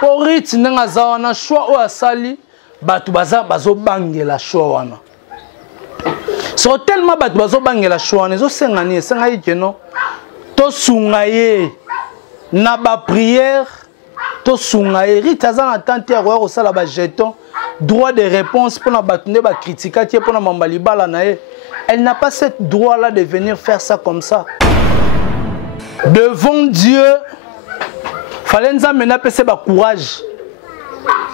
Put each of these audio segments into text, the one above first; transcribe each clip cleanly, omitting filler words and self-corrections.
Pour Ritz ndenge aza choix o asali batu bazo bangela choix wana. So tellement batu bazo bangela choix wana, senga yikeno to sunga ye na ba prière to sunga ye Ritz aza na tante ya ko sala ba jeton droit de réponse pour na batu ne ba critiquer tie pour na mambali bala na ye. Elle n'a pas ce droit là de venir faire ça comme ça. Devant Dieu, fallait nous amener à passer par courage.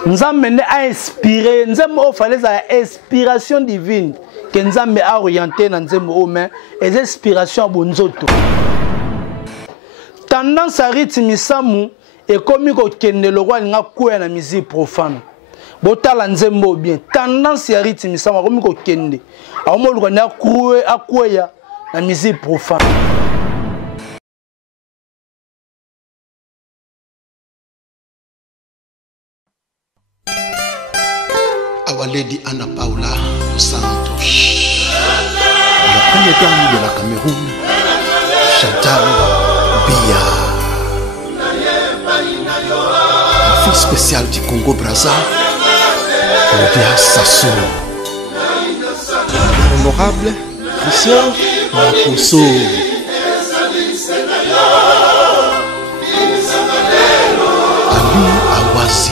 Nous amener à inspirer. Nous amener fallait à inspiration divine que nous amener à orienter dans nos mains et inspiration à bonzoto. Tendance à rythmisamu et comme que le roi n'a quoi na musique profane. Botala nzembo bien. Tendance à rythmisamu comme que kende. A mo lu na quoi ya na musique profane. Our Lady Anna Paula dos Santos, la première dame de la Cameroun, Chantal Biya, la fille spéciale du Congo-Brazza, Claudia Sassou, l'honorable Christian Makoso, Ali Awasi.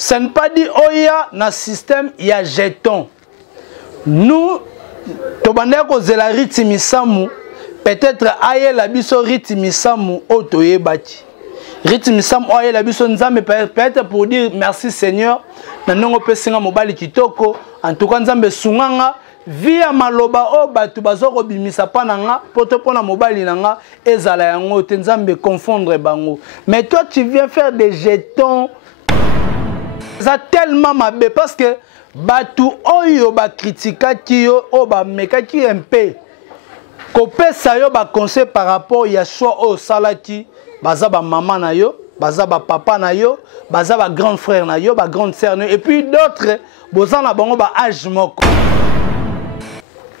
Ce n'est pas dit oya na système il y a jeton. Nous tobandeko zela ritimisamu peut-être aye la biso ritimisamu otoye bati. Ritimisamu aye la biso nzambe peut-être pour dire merci Seigneur na nongo pesinga mobali kitoko en tout cas nzambe sunganga via maloba o batu bazoko bimisa pananga poto pona mobali nanga ezala yango te nzambe confondre bango. Mais toi tu viens faire des jetons. Ça tellement mabe parce que batu oyo ba critica kiyo o ba meka ki MP ko pesa yo ba conseil par rapport ya choix au salaki baza ba maman na yo baza ba papa na yo baza ba grand frère na yo ba grande sœur et puis d'autres bozan na bango ba âge moko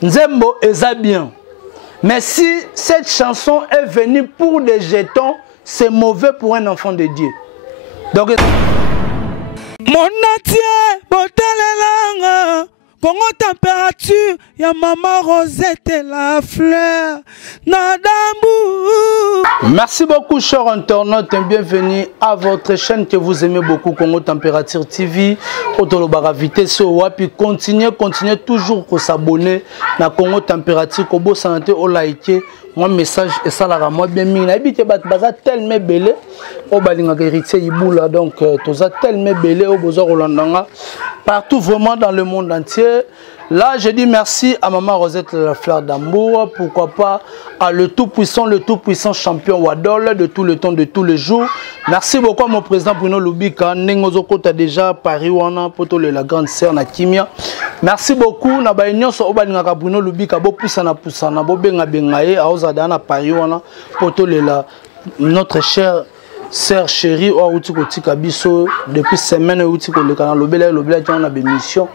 nzembo eza bien mais si cette chanson est venue pour des jetons c'est mauvais pour un enfant de Dieu. Donc mon atie, botelelanga, Congo température, ya maman Rosette la fleur, nadambu. Merci beaucoup, chers internautes, et bienvenue à votre chaîne que vous aimez beaucoup, Congo Température TV. Otolobara vitesse wapi, continuez toujours à s'abonner à Congo Température, Kobo santé au liker. Mon message est ça là, moi bien mis. N'habitez pas, baza tellement belé. Au balinga héritier iboula donc toza tellement belé au bozo rolandanga partout vraiment dans le monde entier. Là, je dis merci à maman Rosette la fleur d'amour, pourquoi pas à le tout-puissant champion Wadol de tout le temps, de tous les jours. Merci beaucoup à mon président Bruno Lubika, Nengozoko ta déjà Paris wana poto la grande sœur na Kimia. Merci beaucoup na ba nyonso obalingaka Bruno Lubika bo pusana bo benga bengaye aozada na Paris wana poto la notre cher sœur chérie ou outi kabiso depuis semaine outi ko le canal lobela on a des missions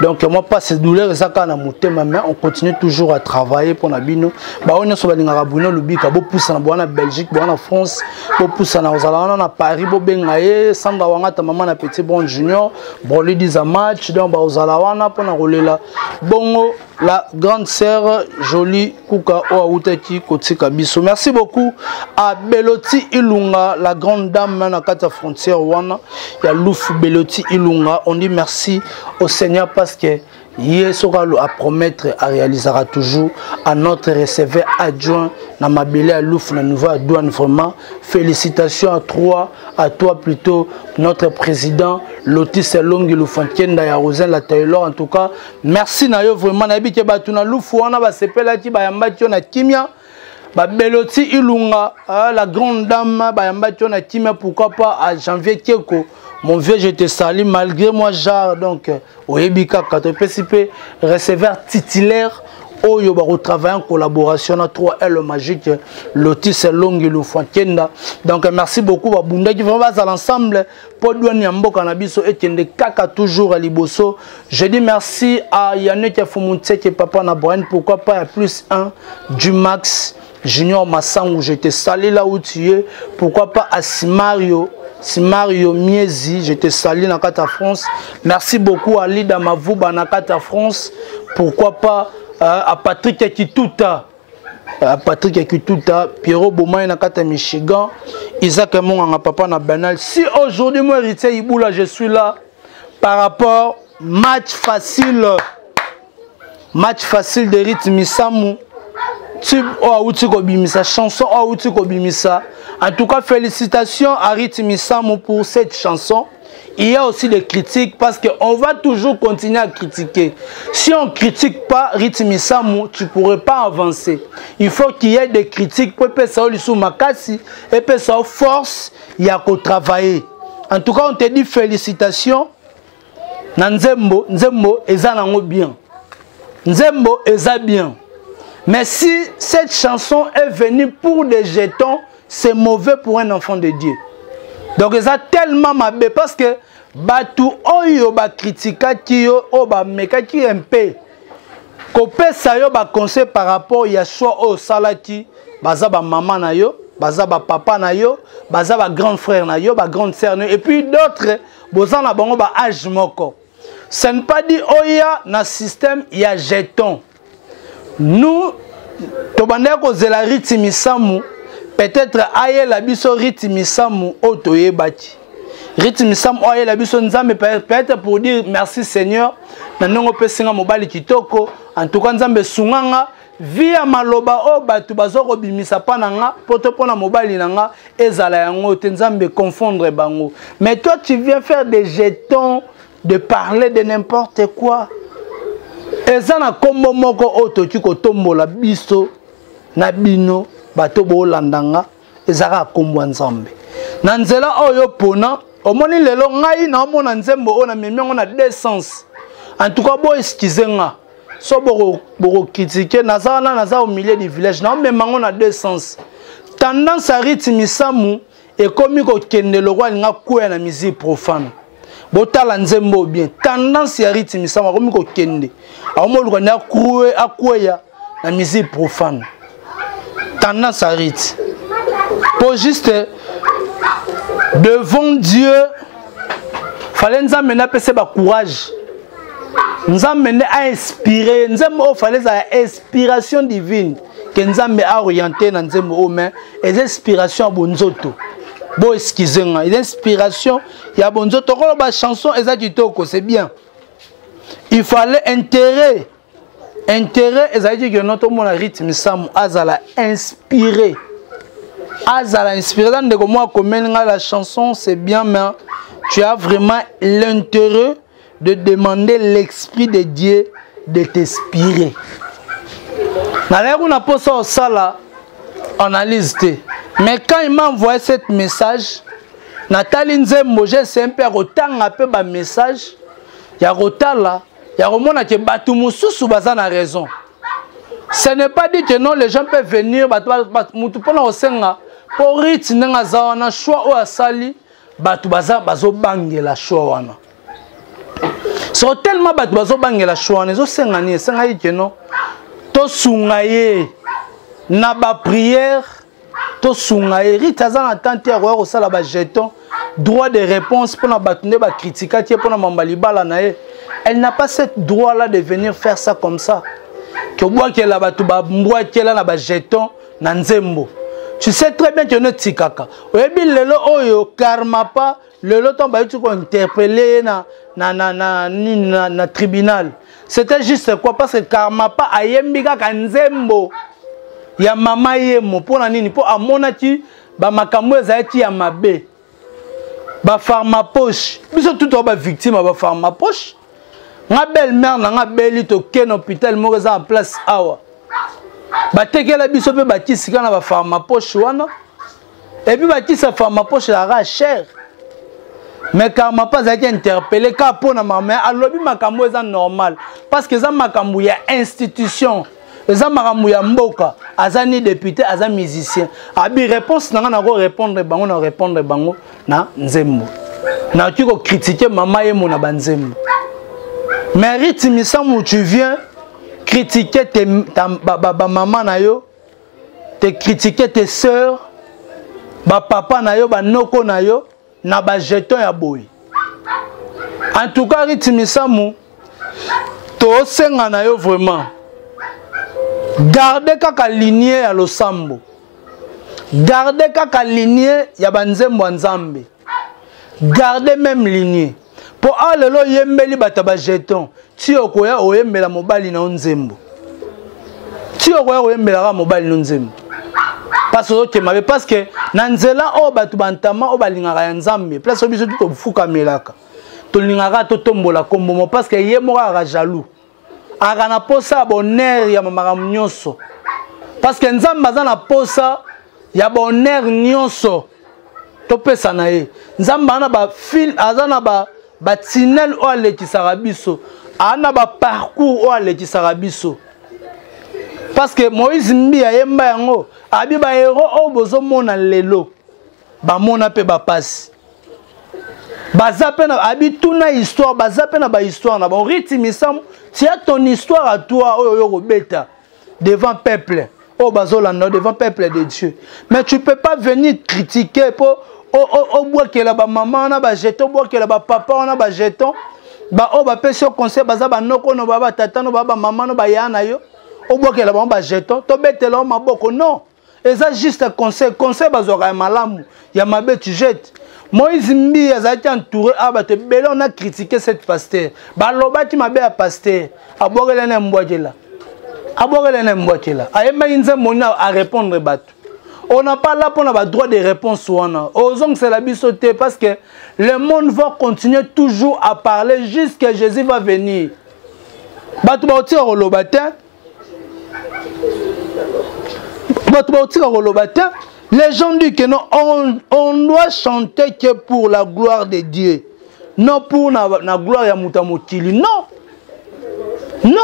donc moi pas ces douleurs ça kana motema mais on continue toujours à travailler pour na bino ba on so balinga Bruno Lubika bo poussa na bona Belgique bona France bo poussa na ozala na Paris bo bengaye samba wanga ta maman na petit bon junior bon lui dit un match donc ba ozala wana pour na rolela bongo la grande sœur jolie kuka o outaki kotika biso. Merci beaucoup à Beloti Ilunga, la grande dame na kata frontière wana ya Louf Beloti Ilunga. On dit merci au Seigneur parce que Yesokalo a promettre à réalisera toujours à notre receveur adjoint na mabele à Louf na nouvelle douane. Vraiment félicitations à toi plutôt notre président Lotis Longi Loufantienda ya Rosen la Taylor. En tout cas merci na yo vraiment na bike batu na Louf wana ba sepelaki ba yambati na Kimia ba Beloti Ilunga la grande dame ba yambati na Kimia. Pourquoi pas à janvier Keko. Mon vieux, je te salue malgré moi, genre, donc, au Ebika, quand tu peux receveur titulaire, au Yoba, travailler en collaboration à 3L magique, Lotis Longi Loufantienda. Donc, merci beaucoup à Bunda qui vraiment à l'ensemble pour douane Yambo Canabiso et qui kaka toujours à Liboso. Je dis merci à Yannick Fumunte qui est papa na Brian, pourquoi pas à plus 1 du max. Junior Massangou, je te salue là où tu es. Pourquoi pas à Simario Miezi, je te salue dans Kata France. Merci beaucoup à Lida Mavouba dans Kata France. Pourquoi pas à Patrick Akituta. Patrick Akituta, Pierrot Boumay dans Kata Michigan. Isaac Monganga Papa na Benal. Si aujourd'hui moi héritier Iboula, je suis là par rapport match facile de Rite Misamou. Tube Outi Kobimisa, chanson Outi Kobimisa. En tout cas, félicitations à Rite Misamou pour cette chanson. Il y a aussi des critiques parce qu'on va toujours continuer à critiquer. Si on ne critique pas Rite Misamou, tu ne pourrais pas avancer. Il faut qu'il y ait des critiques pour que ça soit makasi et que ça force, il y a qu'à travailler. En tout cas, on te dit félicitations. Nzembo, eza nango bien. Nzembo, eza bien. Mais si cette chanson est venue pour des jetons, c'est mauvais pour un enfant de Dieu. Donc, ça tellement mauvais parce que Batu Oyo ba critica ki yo o ba meka ki MP. Ko pesa yo ba conseil par rapport ya choix au salaki, baza ba maman na yo, baza ba papa na yo, baza ba grand frère na yo, ba grande sœur na yo et puis d'autres bozan na bango ba âge moko. Ça ne pas dit oya na système ya jeton. Nous, Tobandeko zela Rite Misamou, peut-être aye la biso Rite Misamou otoye bati. Rite Misamou aye la biso nzambe peut-être pour dire merci Seigneur. Nanongo pesinga mobali kitoko. En tout cas nzambe sunganga via maloba o batu bazoko bimisa pananga poto pona mobali nanga ezala yango te nzambe confondre bango. Mais toi tu viens faire des jetons, de parler de n'importe quoi. Ezana kombo moko otoki kotombola biso na bino bato bo landanga ezaka kombo nzambe. Na nzela oyo pona omoni lelo ngai na omona nzembo ona memengo na deux sens. En tout cas bo excusenga. So boko critiquer naza au milieu du village na memengo na deux sens. Tendance à Rite Misamou et komi ko kende lo kwa nga kuya na musique profane. Botala nzembo bien. Tendance à Rite Misamou komi ko kende. Aomoluka na kuya na musique profane. Tendance à Rite. Pour juste devant Dieu, fallait nous amener à passer par courage. Nous amener à inspirer. Nous amener fallait à inspiration divine que nous amener à orienter dans nos mains et inspiration à bonzoto. Bon excusez-moi, l'inspiration il y a bonzoto. Quand la chanson est c'est bien. Il fallait intérêt ezali que notre monde Rite Misamou azala inspiré. Azala inspiré dans de moi comme la chanson c'est bien mais tu as vraiment l'intérêt de demander l'esprit de Dieu de t'inspirer. Dans l'air on a posé au sala analyse. Mais quand il m'a envoyé ce message, Nathalie Nzembo c'est un peu autant un peu ba message, il y a là. Il y a un qui batu mususu baza na raison. Ce n'est pas dit que non les gens peuvent venir mutu pona osenga pour Rite nga zawana choix o asali batu bazo bangela choix wana. So tellement batu bazo bangela choix wana zo senga ni senga yike non to sungaye na ba prière to sungaye Rite azana tante ya ko sala ba jeton droit de réponse pour na batu ne ba critiquer tie pour na mambali bala na ye. Elle n'a pas ce droit-là de venir faire ça comme ça. Que bois qu'elle a bois qu'elle a jeton nanzembo. Tu sais très bien que nous tikaka. Oyebi lelo oyo karma pas lelo tomba tu ko interpeller na tribunal. C'était juste quoi parce que karma pas ayembika kanzembo. Ya mama yemo pona nini po amonaki ba makambo ezaki ya mabe. Ba pharma poche. Biso tout ba victime ba pharma poche. Ma belle-mère n'a belle to ken hôpital mo en place awa. Ba tekela biso pe batisi kana ba pharma poche wana. Et puis batisi sa pharma poche la ra cher. Mais quand m'a pas été interpellé ka pona maman alobi makambo eza normal parce que za makambo ya institution. Eza makambo ya mboka, azani député, azani musicien. Abi réponse na ko répondre bango na nzembo. Na tu ko critiquer maman ye mona banzembo. Mais Rite Misamou, tu viens critiquer ta maman na yo. te critiquer tes sœurs, ba papa na yo, ba noko na yo, na ba jeton ya boy. En tout cas, Ritimisamu, to senga na yo vraiment. Gardez kaka lignée ya losambo. Gardez kaka lignée ya banzembo nzambe. Gardez même lignée. Pour alelo yembeli bata ba jeton, ti okoya oyembela mobali na nzembo. Ti okoya oyembela mobali na nzembo. Parce que nanzela o batu bantama o balingaka ya nzambe, place obiso to fuka melaka. To lingaka to tombola kombomo parce que yemoka ka jaloux. Aka na posa bonheur ya mamaka nyonso. Parce que nzambe aza na posa ya bonheur nyonso. To pesa na ye. Nzambe ana ba fil azana ba tunnel o alekisaka biso. Ana ba parcours o alekisaka biso. Parce que Moïse Mbia yemba yango abi ba héros o bozo mona lelo. Ba mona pe ba passe. Bazape na abi tuna histoire, bazape na ba histoire na ba Ritimisamu, tu as ton histoire à toi o beta devant peuple. Oh bazolanda devant peuple de Dieu. Mais tu peux pas venir critiquer pour o bois que la ba maman na ba jeton, bois que la ba papa na ba jeton. Ba o ba pesio conseil baza ba noko no ba tata no ba maman no ba yana yo. O bois que la ba jeton, to betela maboko non. Et ça juste un conseil, conseil bazoka malamu, ya mabe tu jettes. Moïse Mbi a été entouré, on a critiqué cette pasteur. Balobati m'a bien pasteur. Aboré l'un mboakela. Aboré l'un mboakela. Aïma inze mona à répondre battu. On n'a pas là pour avoir droit de réponse ouana. Osons que c'est la bisoté parce que le monde va continuer toujours à parler jusqu'à Jésus va venir. Battu ba otira rolobata. Battu ba otira rolobata. Les gens disent que non, on doit chanter que pour la gloire de Dieu. Non pour la gloire de Moutamotili. Non. Non.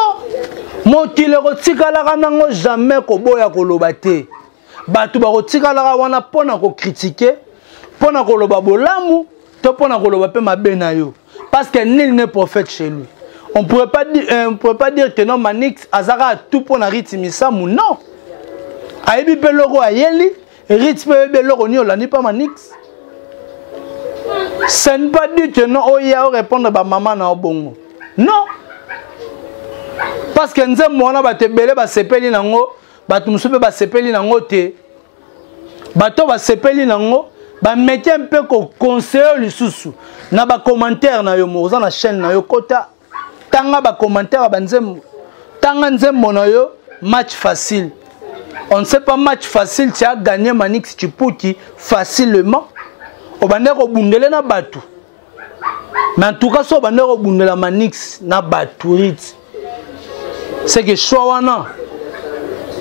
Motili rotikala nango jamais koboya kolobate. Batu ba rotikala wana pona ko critiquer, pona koloba bolamu, to pona koloba pe mabena yo. Parce que nul n'est prophète chez lui. On ne pourrait pas dire que non Manix azara tout pona Ritimisamu. Non. Aibi peloro ayeli. Ritz peut bello ni olani pas Manix. Ça ne pas dire que non oya répondre ba maman na obongo. Non. Parce que nzembo mona ba te belé ba sepeli nango, ba tumsupe ba sepeli nango te. Ba to ba sepeli nango, ba mettez un peu ko conseiller lisusu na ba commentaire na yo moza na chaîne na yo kota. Tanga ba commentaire ba nzembo. Tanga nzembo na yo match facile. On ne sait pas match facile, tu as gagné Manix Chiputi facilement. Au bandero bundele na batu. Mais en tout cas, so bandero bundela Manix na baturit. C'est que choix wana.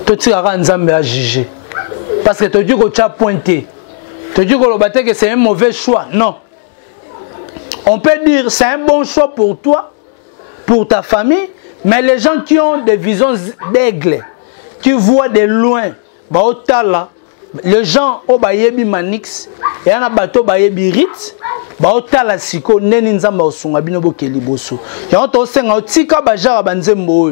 To tirara nzambe à juger. Parce que tu dis que tu as pointé. Tu dis que c'est un mauvais choix. Non. On peut dire c'est un bon choix pour toi, pour ta famille, mais les gens qui ont des visions d'aigle, qui voient de loin, les gens au bayebi Manix, et un bateau bayebi Ritz, baotala siko neni nzamba osunga bino bokeli boso. Ya to senga otika bajara banzembo.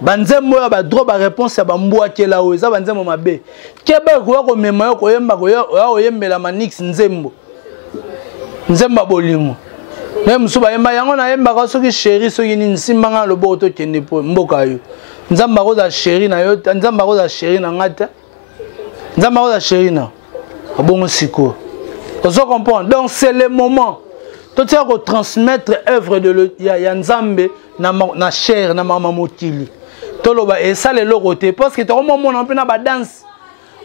Banzembo ya ba droit ba réponse ya bambwa kela o eza banzembo mabe. Keba ko ko mema ko yemba ko ya oyembela Manix nzembo. Nzemba bolingo. Ne musuba yemba yango na yemba ka soki chéri soki ni nsimbanga lobo to kende po mboka yo. Nzamba ko za chéri na yo, nzamba ko za chéri na ngata. Nzamba ko za chéri na. Abongo siko. Vous comprenez? Donc c'est le moment. Tout ça pour transmettre l'œuvre de Nzambe na chair na mama motili. Toloba et ça le côté parce que tout le monde on peut na ba danse.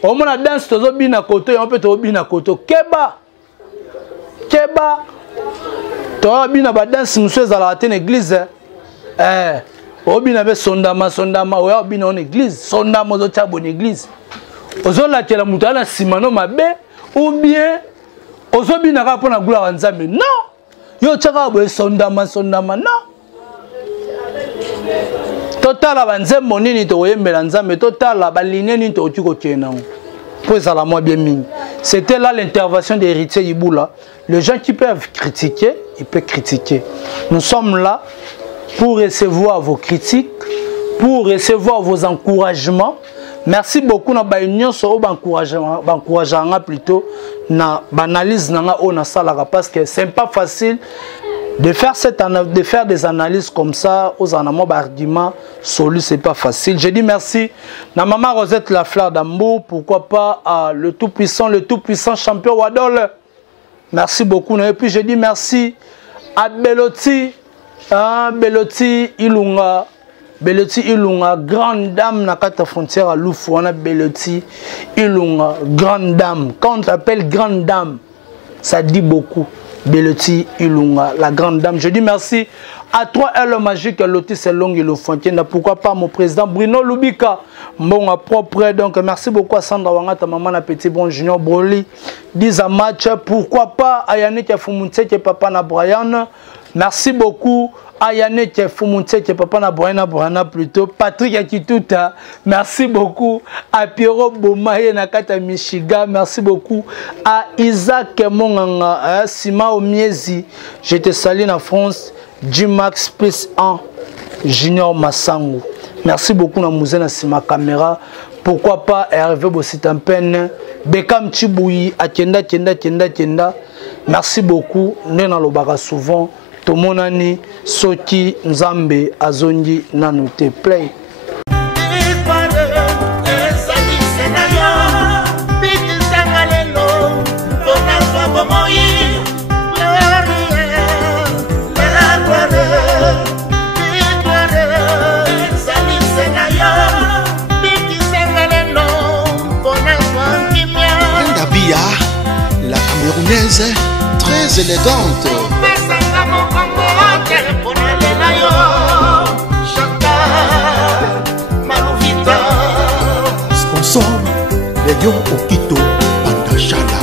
Au moment la danse tozo bina koto et on peut to bina koto. Keba. To bina ba danse monsieur za la tene église. Obina be sondama o bina en église. Sondama zo cha bonne église. Ozo la tela mutana simano mabe ou bien Ozobi na rapport na gloire nzambe. Non. Yo tshaka bo sondama non. Total abanzembo nini to yembela nzambe total ba ligne nini to tuko tena. Pour ça la moi bien mine. C'était là l'intervention d'Héritier Iboula. Les gens qui peuvent critiquer, ils peuvent critiquer. Nous sommes là pour recevoir vos critiques, pour recevoir vos encouragements. Merci beaucoup na ba union so encourageant plutôt na analyse nanga on a ça là parce que c'est pas facile de faire des analyses comme ça aux anamons arguments solus, c'est pas facile. Je dis merci na maman Rosette la fleur d'amour, pourquoi pas le tout puissant champion Wadol. Merci beaucoup et puis je dis merci à Beloti Ilunga, grande dame na carte frontière à Loufou, on a Beloti Ilunga, grande dame. Quand on t'appelle grande dame, ça dit beaucoup. Beloti Ilunga, la grande dame. Je dis merci à toi, le magique, Lotis Selong et le Fontaine. Pourquoi pas mon président Bruno Lubika, mon propre. Donc merci beaucoup à Sandra Wangata, maman, na petit bon Junior Broly. 10 à match. Pourquoi pas à Yannick Foumounse, qui est papa na Brian. Merci beaucoup. Ayane qui est Foumounse, qui est papa na Briana plutôt. Patrick Akituta, merci beaucoup. À Pierrot Bomaye Nakata Michiga, merci beaucoup. À Isaac Monganga, Sima Omiezi, je te salue en France. G-Max plus 1, Junior Massango. Merci beaucoup na Mouzen na Sima Caméra. Pourquoi pas Hervé Bossitampen, Bekam Chiboui, Atienda. Merci beaucoup. Nous n'allons souvent. Tomonani Soki Nzambe Azondi Nanote Play. Ndabia, la Camerounaise, très élégante. Sponsor, Léon Okito, Pandachala.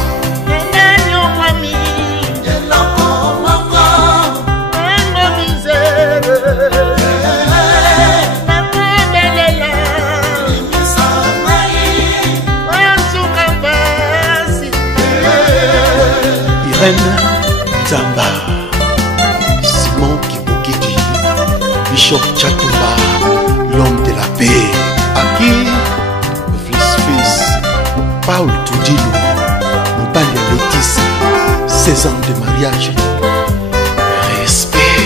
Irène Zamba, Simon Kibokidi, Bishop Chatumba, l'homme de la paix, Aki, Fils, Paul Toudilou, Mobali Laetitia, 16 ans de mariage, respect.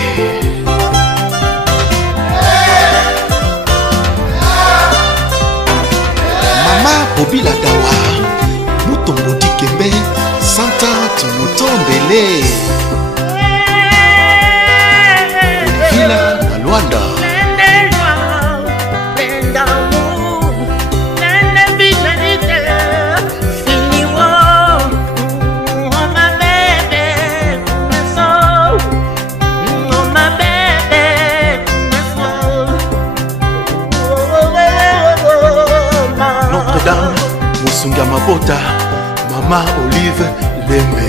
Mama Bobby Ladawa, Moutombo Dikembe, Santante Moutombele, Olivia Luanda. Notre-Dame, Musunga Mabota, Mama Olive Lembe.